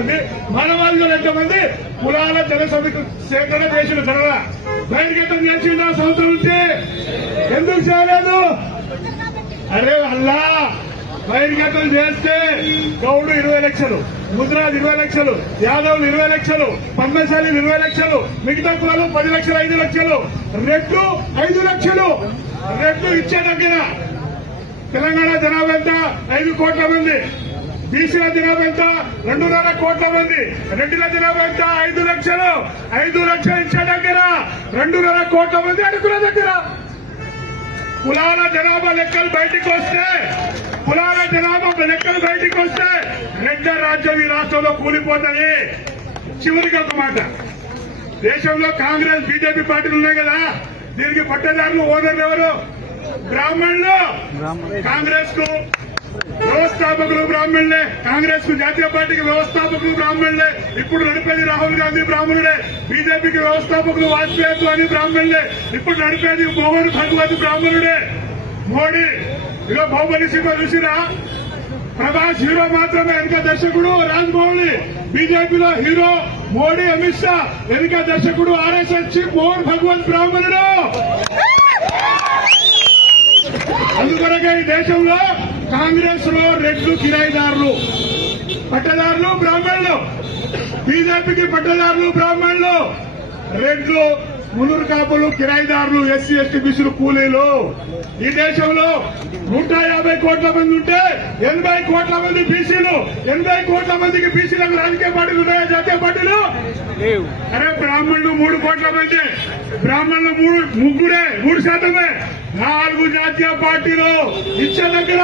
ఎంతమంది మానవాళిలో ఎంతమంది కులాల జన సమితి సేకరణ చేసిన జనరా బహిర్గతం చేసిన సంవత్సరం నుంచి. ఎందుకు చేయలేదు? అరే అల్లా బహిర్గతం చేస్తే గౌడు ఇరవై లక్షలు ముద్రాజ్ ఇరవై లక్షలు యాదవ్లు ఇరవై లక్షలు పద్మశాలి ఇరవై లక్షలు మిగతా కులాలు పది లక్షలు ఐదు లక్షలు. రెడ్లు ఐదు లక్షలు. రెడ్లు ఇచ్చే దగ్గర తెలంగాణ జనాభా ఎంత? ఐదు కోట్ల మంది. బీసీల జనాభా ఎంత? రెండున్నర కోట్ల మంది. రెడ్డిల జనాభా ఎంత? ఐదు లక్షలు. ఐదు లక్షలు ఇచ్చే దగ్గర. రెండున్నర కోట్ల మంది అడుగుల దగ్గర. కులాల జనాభా లెక్కలు బయటకు వస్తే కులాల జనాభా లెక్కలు బయటకు వస్తే రెడ్డ రాజ్యం ఈ రాష్ట్రంలో కూలిపోతాయి చివరికి ఒక మాట. దేశంలో కాంగ్రెస్ బీజేపీ పార్టీలు ఉన్నాయి కదా. దీనికి పట్టదారులు ఓనర్లు ఎవరు? బ్రాహ్మణులు. కాంగ్రెస్కు వ్యవస్థాపకులు బ్రాహ్మణులే. కాంగ్రెస్కు జాతీయ పార్టీకి వ్యవస్థాపకులు బ్రాహ్మణులే. ఇప్పుడు నడిపేది రాహుల్ గాంధీ బ్రాహ్మణుడే బీజేపీకి వ్యవస్థాపకులు వాజ్పేయి అని బ్రాహ్మణులే. ఇప్పుడు నడిపేది మోహన్ భగవత్ బ్రాహ్మణుడే. మోడీ ఇక బాహుబలి సినిమా చూసిరా? ప్రభాస్ హీరో మాత్రమే వెనుక దర్శకుడు రాజ్మౌళి బీజేపీలో హీరో మోడీ అమిత్ షా. వెనుక దర్శకుడు ఆర్ఎస్ఎస్ చీఫ్ మోహన్ భగవత్ బ్రాహ్మణుడు. అందుకొరకే ఈ దేశంలో కాంగ్రెస్లో రెడ్లు కిరాయిదారులు. పట్టదారులు బ్రాహ్మణులు. బీజేపీకి పట్టదారులు బ్రాహ్మణులు. రెడ్లు మునురు కాపులు కిరాయిదారులు ఎస్సీ ఎస్టీ బీసీలు కూలీలు. ఈ దేశంలో నూట యాభై కోట్ల మంది ఉంటే ఎనభై కోట్ల మంది బీసీలు ఎనభై కోట్ల మందికి బీసీలకు రాజకీయ పార్టీలు ఉన్నాయా? జాతీయ పార్టీలు? అరే బ్రాహ్మణులు మూడు కోట్ల మంది. బ్రాహ్మణులు మూడు ముగ్గురే మూడు శాతమే. నాలుగు జాతీయ పార్టీలు. ఇచ్చే దగ్గర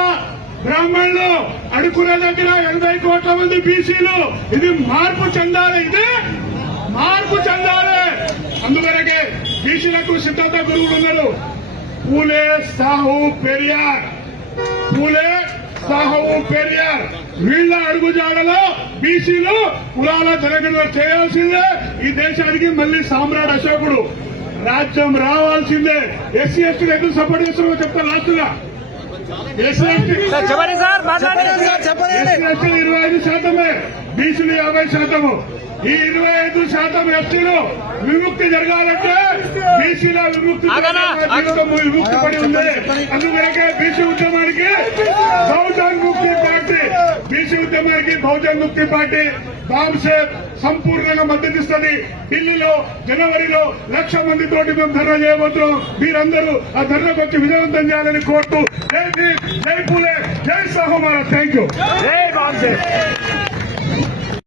బ్రాహ్మణులు అడుకుల దగ్గర ఎనభై కోట్ల మంది బీసీలు. ఇది మార్పు చెందాలి ఇది మార్పు చెందాలి. అందువరకే బీసీలకు సిద్ధాంత గురువులు ఉన్నారు. పూలే సాహు పెరియార్. పూలే సాహు పెరియార్. వీళ్ళ అడుగుజాడలో బీసీలు కులాల జనగణన చేయాల్సిందే. ఈ దేశానికి మళ్ళీ సామ్రాట్ అశోకుడు. రాజ్యం రావాల్సిందే. ఎస్సీ ఎస్టీ ఎందుకు సపోర్ట్ చేస్తున్నారో చెప్తాను లాస్ట్ చెప్పండి సార్ ఇరవై ఐదు శాతమే బీసీలు యాభై శాతము. ఈ ఇరవై ఐదు శాతం ఎస్టీలు విముక్తి జరగాలంటే బీసీల విముక్తి విముక్తి పడి ఉంది. అందువరకే బీసీ ఉద్యమానికి బహుజన్ ముక్తి పార్టీ బీసీ ఉద్యమానికి బహుజన్ ముక్తి పార్టీ బాంసే సంపూర్ణంగా మద్దతిస్తుంది ఢిల్లీలో జనవరిలో లక్ష మంది తోటి మేము ధర్నా చేయబోతున్నాం. మీరందరూ ఆ ధర్నాకు వచ్చి విజయవంతం చేయాలని కోరుతూ జై భీమ్, జై పూలే జై సహోమారా థ్యాంక్ యూ